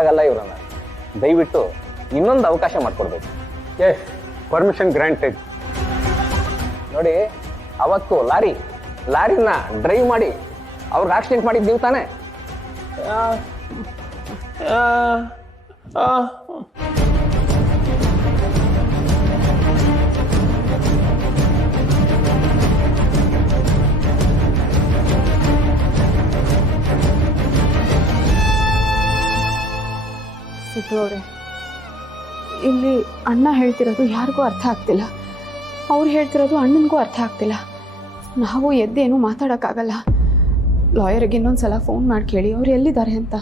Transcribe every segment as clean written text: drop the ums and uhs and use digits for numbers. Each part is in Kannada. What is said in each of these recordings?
ಹಾಗಲ್ಲ ಇವ್ರನ್ನ, ದಯವಿಟ್ಟು ಇನ್ನೊಂದು ಅವಕಾಶ ಮಾಡಿಕೊಡ್ಬೇಕು. Yes, permission granted. ನೋಡಿ, ಅವತ್ತು ಲಾರಿನ ಡ್ರೈವ್ ಮಾಡಿ ಅವ್ರಿಗೆ ಆಕ್ಸಿಡೆಂಟ್ ಮಾಡಿದ್ದು ನೀವು ತಾನೇ? ಸಿದ್ದು ಅವರೇ, ಇಲ್ಲಿ ಅಣ್ಣ ಹೇಳ್ತಿರೋದು ಯಾರಿಗೂ ಅರ್ಥ ಆಗ್ತಿಲ್ಲ, ಅವ್ರು ಹೇಳ್ತಿರೋದು ಅಣ್ಣನಿಗೂ ಅರ್ಥ ಆಗ್ತಿಲ್ಲ. ನಾವು ಎದ್ದೇನು ಮಾತಾಡೋಕ್ಕಾಗಲ್ಲ. ಲಾಯರ್ಗೆ ಇನ್ನೊಂದ್ಸಲ ಫೋನ್ ಮಾಡಿ ಕೇಳಿ ಅವ್ರು ಎಲ್ಲಿದ್ದಾರೆ ಅಂತ.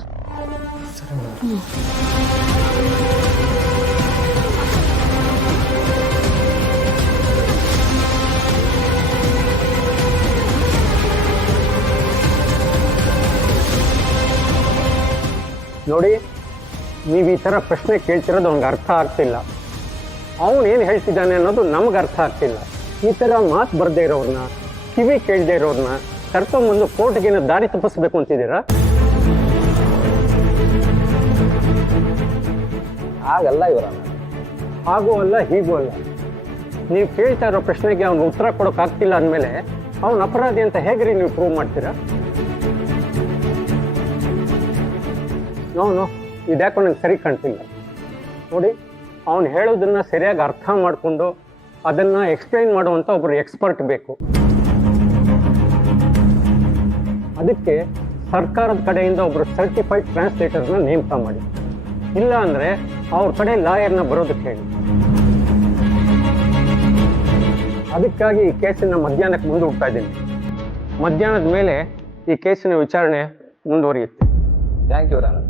ನೋಡಿ, ನೀವು ಈ ಥರ ಪ್ರಶ್ನೆ ಕೇಳ್ತಿರೋದು ಅವ್ನಿಗೆ ಅರ್ಥ ಆಗ್ತಿಲ್ಲ. ಅವನು ಏನು ಹೇಳ್ತಿದ್ದಾನೆ ಅನ್ನೋದು ನಮ್ಗೆ ಅರ್ಥ ಆಗ್ತಿಲ್ಲ. ಈ ಥರ ಮಾತು ಬರದೇ ಇರೋರನ್ನ, ಕಿವಿ ಕೇಳದೆ ಇರೋರನ್ನ ಕರ್ಕೊಂಬಂದು ಕೋರ್ಟ್ಗೇನೋ ದಾರಿ ತಪ್ಪಿಸ್ಬೇಕು ಅಂತಿದ್ದೀರಾ? ಹಾಗಲ್ಲ ಇವರನ್ನ. ಹಾಗೂ ಅಲ್ಲ, ಹೀಗೂ ಅಲ್ಲ. ನೀವು ಕೇಳ್ತಾ ಇರೋ ಪ್ರಶ್ನೆಗೆ ಅವ್ನು ಉತ್ತರ ಕೊಡೋಕ್ಕಾಗ್ತಿಲ್ಲ ಅಂದಮೇಲೆ ಅವನು ಅಪರಾಧಿ ಅಂತ ಹೇಗ್ರಿ ನೀವು ಪ್ರೂವ್ ಮಾಡ್ತೀರಾ? ನೋ, ಇದ್ಯಾಕೋ ನಂಗೆ ಸರಿ ಕಾಣ್ತಿಲ್ಲ. ನೋಡಿ, ಅವನು ಹೇಳೋದನ್ನ ಸರಿಯಾಗಿ ಅರ್ಥ ಮಾಡಿಕೊಂಡು ಅದನ್ನು ಎಕ್ಸ್ಪ್ಲೈನ್ ಮಾಡುವಂಥ ಒಬ್ಬರು ಎಕ್ಸ್ಪರ್ಟ್ ಬೇಕು. ಅದಕ್ಕೆ ಸರ್ಕಾರದ ಕಡೆಯಿಂದ ಒಬ್ಬರು ಸರ್ಟಿಫೈಡ್ ಟ್ರಾನ್ಸ್ಲೇಟರ್ನ ನೇಮಕ ಮಾಡಿ. ಇಲ್ಲ ಅಂದರೆ ಅವ್ರ ಕಡೆ ಲಾಯರ್ನ ಬರೋದಕ್ಕೆ ಹೇಳಿ. ಅದಕ್ಕಾಗಿ ಈ ಕೇಸನ್ನು ಮಧ್ಯಾಹ್ನಕ್ಕೆ ಮುಂದೂಡ್ತಾ ಇದ್ದೀನಿ. ಮಧ್ಯಾಹ್ನದ ಮೇಲೆ ಈ ಕೇಸಿನ ವಿಚಾರಣೆ ಮುಂದುವರಿಯುತ್ತೆ. Thank you Ram.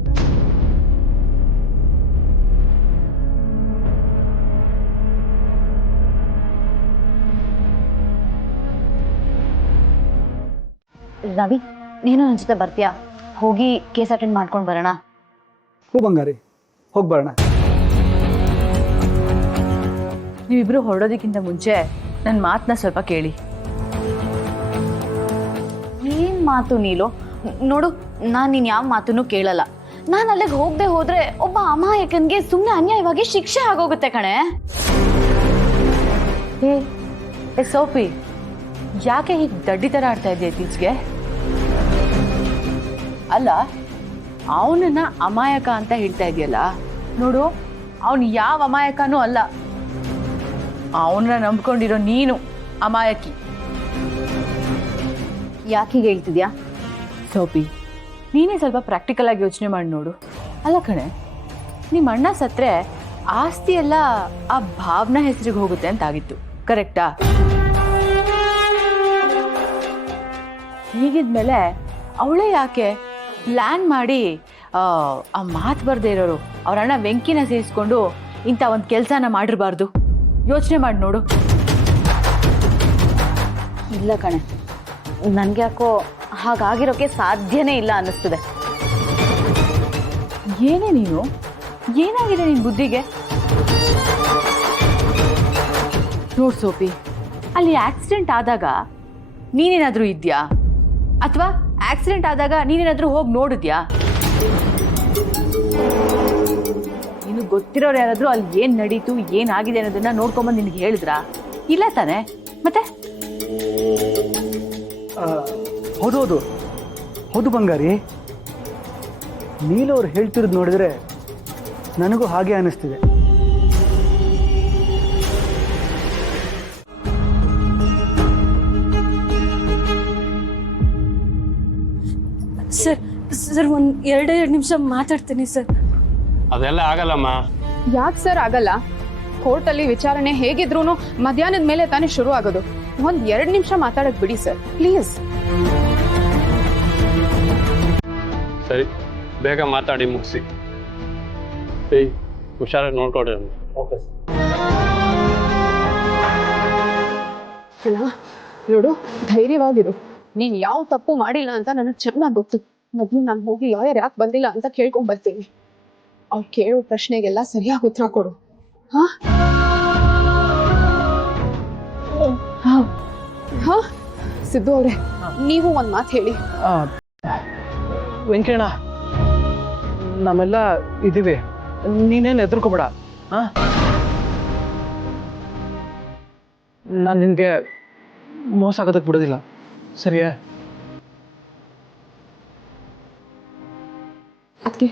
ರವಿ, ನೀನು ನನ್ನ ಜೊತೆ ಬರ್ತೀಯಾ? ಹೋಗಿ ಕೇಸ್ ಅಟೆಂಡ್ ಮಾಡ್ಕೊಂಡು ಬರೋಣ. ಹೂ ಬಂಗಾರಿ, ಹೋಗಿ ಬರೋಣ. ನೀವಿಬ್ರು ಹೊರಡೋದಕ್ಕಿಂತ ಮುಂಚೆ ನನ್ನ ಮಾತನ್ನ ಸ್ವಲ್ಪ ಕೇಳಿ. ಏನ್ ಮಾತು ನೀಲು? ನೋಡು, ನಾನು ನೀನು ಯಾವ ಮಾತನ್ನು ಕೇಳಲ್ಲ. ನಾನು ಅಲ್ಲಿಗೆ ಹೋಗದೆ ಹೋದ್ರೆ ಒಬ್ಬ ಅಮಾಯಕನ್ಗೆ ಸುಮ್ಮನೆ ಅನ್ಯಾಯವಾಗಿ ಶಿಕ್ಷೆ ಆಗೋಗುತ್ತೆ ಕಣೆ. ಏ ಸೋಫಿ, ಯಾಕೆ ಹೀಗೆ ದಡ್ಡಿ ಥರ ಆಡ್ತಾ ಇದೆಯಾ ಇತ್ತೀಚೆಗೆ? ಅಲ್ಲ, ಅವನನ್ನ ಅಮಾಯಕ ಅಂತ ಹೇಳ್ತಾ ಇದೆಯಲ್ಲ, ನೋಡು, ಅವನು ಯಾವ ಅಮಾಯಕನೂ ಅಲ್ಲ. ಅವನ್ನ ನಂಬ್ಕೊಂಡಿರೋ ನೀನು ಅಮಾಯಕಿ. ಯಾಕೆ ಹೇಳ್ತಿದ್ಯಾ? ಸೋಪಿ, ನೀನೇ ಸ್ವಲ್ಪ ಪ್ರಾಕ್ಟಿಕಲ್ ಆಗಿ ಯೋಚನೆ ಮಾಡಿ ನೋಡು. ಅಲ್ಲ ಕಣೆ, ನಿಮ್ಮ ಅಣ್ಣ ಸತ್ರೆ ಆಸ್ತಿ ಎಲ್ಲ ಆ ಭಾವನಾ ಹೆಸರಿಗೆ ಹೋಗುತ್ತೆ ಅಂತಾಗಿತ್ತು, ಕರೆಕ್ಟಾ? ಹೀಗಿದ್ಮೇಲೆ ಅವಳೇ ಯಾಕೆ ಪ್ಲ್ಯಾನ್ ಮಾಡಿ ಆ ಮಾತು ಬರದೇ ಇರೋರು ಅವ್ರ ಅಣ್ಣ ವೆಂಕಿನ ಸೇರಿಸ್ಕೊಂಡು ಇಂಥ ಒಂದು ಕೆಲಸನ ಮಾಡಿರಬಾರ್ದು? ಯೋಚನೆ ಮಾಡಿ ನೋಡು. ಇಲ್ಲ ಕಣೆ, ನನ್ಗೆ ಯಾಕೋ ಹಾಗಾಗಿರೋಕೆ ಸಾಧ್ಯನೇ ಇಲ್ಲ ಅನ್ನಿಸ್ತಿದೆ. ಏನೇ ನೀನು? ಏನಾಗಿದೆ ನಿನ್ನ ಬುದ್ಧಿಗೆ? ನೋಡು ಸೋಪಿ, ಅಲ್ಲಿ ಆಕ್ಸಿಡೆಂಟ್ ಆದಾಗ ನೀನೇನಾದರೂ ಇದ್ಯಾ? ಅಥವಾ ಆಕ್ಸಿಡೆಂಟ್ ಆದಾಗ ನೀನೇನಾದರೂ ಹೋಗಿ ನೋಡಿದ್ಯಾ? ನೀನು ಗೊತ್ತಿರೋರು ಯಾರಾದರೂ ಅಲ್ಲಿ ಏನು ನಡೀತು, ಏನಾಗಿದೆ ಅನ್ನೋದನ್ನ ನೋಡ್ಕೊಂಬಂದು ನಿನಗೆ ಹೇಳಿದ್ರಾ? ಇಲ್ಲ ತಾನೆ? ಮತ್ತೆ ಹೌದು ಬಂಗಾರಿ, ನೀಲು ಅವ್ರು ಹೇಳ್ತಿರೋದು ನೋಡಿದ್ರೆ ನನಗೂ ಹಾಗೆ ಅನಿಸ್ತಿದೆ. ಸರ್ ಒಂದು ಎರಡು ನಿಮಿಷ ಮಾತಾಡ್ತೀನಿ ಸರ್. ಅದೆಲ್ಲ ಆಗಲ್ಲಮ್ಮ. ಯಾಕೆ ಸರ್ ಆಗಲ್ಲ? ಕೋರ್ಟಲ್ಲಿ ವಿಚಾರಣೆ ಹೇಗಿದ್ರು ಮಧ್ಯಾಹ್ನದ ಮೇಲೆ ತಾನೇ ಶುರು ಆಗೋದು. ಒಂದು 2 ನಿಮಿಷ ಮಾತಾಡಕ್ ಬಿಡಿ ಸರ್, ಪ್ಲೀಸ್. ಸರಿ, ಬೇಗ ಮಾತಾಡಿ ಮುಗಿಸಿ. ಹುಷಾರಾಗಿ ನೋಡ್ಕೊಡ್ರಿ. ಓಕೆ ನೋಡು, ಧೈರ್ಯವಾಗಿರು. ನೀನ್ ಯಾವ ತಪ್ಪು ಮಾಡಿಲ್ಲ ಅಂತ ನನಗೆ ಚೆನ್ನಾಗಿ ಗೊತ್ತು. ಮೊದಲು ನಾನು ಹೋಗಿ ಲಾಯರ್ ಯಾಕೆ ಬಂದಿಲ್ಲ ಅಂತ ಕೇಳ್ಕೊಂಡ್ ಬರ್ತೀನಿ. ಅವ್ರು ಕೇಳೋ ಪ್ರಶ್ನೆಗೆಲ್ಲ ಸರಿಯಾಗಿ ಉತ್ತರ ಕೊಡು. ಸಿದ್ದು ಅವ್ರೆ, ನೀವು ಒಂದ್ ಮಾತು ಹೇಳಿ. ವೆಂಕಣ್ಣ, ನಾವೆಲ್ಲ ಇದ್ದೀವಿ, ನೀನೇನು ಹೆದರ್ಕೋಬೇಡ. ನಾನು ನಿನಗೆ ಮೋಸ ಆಗೋದಕ್ಕೆ ಬಿಡೋದಿಲ್ಲ, ಸರಿಯಾ? ಅದಕ್ಕೆ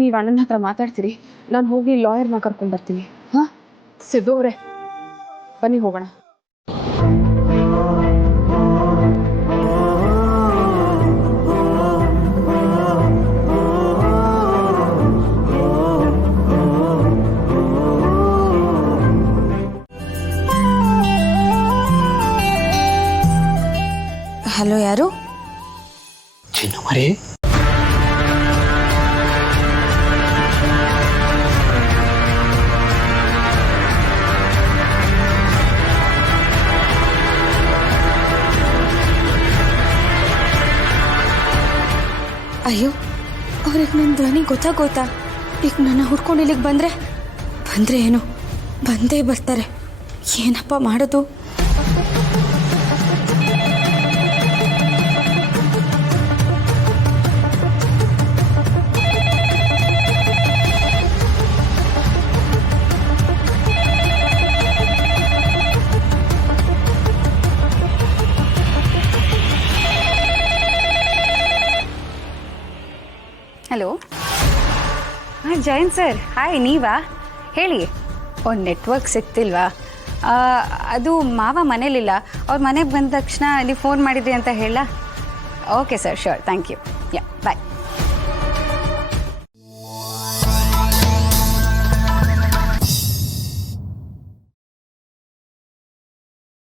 ನೀವು ಅಣ್ಣನ ಹತ್ರ ಮಾತಾಡ್ತೀರಿ, ನಾನು ಹೋಗಿ ಲಾಯರ್ನ ಕರ್ಕೊಂಡು ಬರ್ತೀನಿ. ಹಾಂ ಸಿದ್ದು ಅವರೇ, ಬನ್ನಿ ಹೋಗೋಣ. ಹಲೋ, ಯಾರು? ಚಿನ್ನು ಮರಿ, ಅಯ್ಯೋ, ಅವ್ರಿಗೆ ನನ್ನ ಧ್ವನಿ ಗೊತ್ತಾಗೋಯ್ತಾ? ಈಗ ನನ್ನ ಹುಡ್ಕೊಂಡು ಇಲ್ಲಿಗೆ ಬಂದರೆ ಏನು, ಬಂದೇ ಬರ್ತಾರೆ. ಏನಪ್ಪ ಮಾಡೋದು? ಹಲೋ, ಹಾಂ ಜಯಂತ್ ಸರ್, ಹಾಯ್, ನೀವಾ? ಹೇಳಿ. ಒಂದು ನೆಟ್ವರ್ಕ್ ಸಿಗ್ತಿಲ್ವಾ? ಅದು ಮಾವ ಮನೇಲಿಲ್ಲ, ಅವ್ರ ಮನೆಗೆ ಬಂದ ತಕ್ಷಣ ನೀವು ಫೋನ್ ಮಾಡಿದ್ರಿ ಅಂತ ಹೇಳ. Okay sir, sure, thank you. Yeah, bye.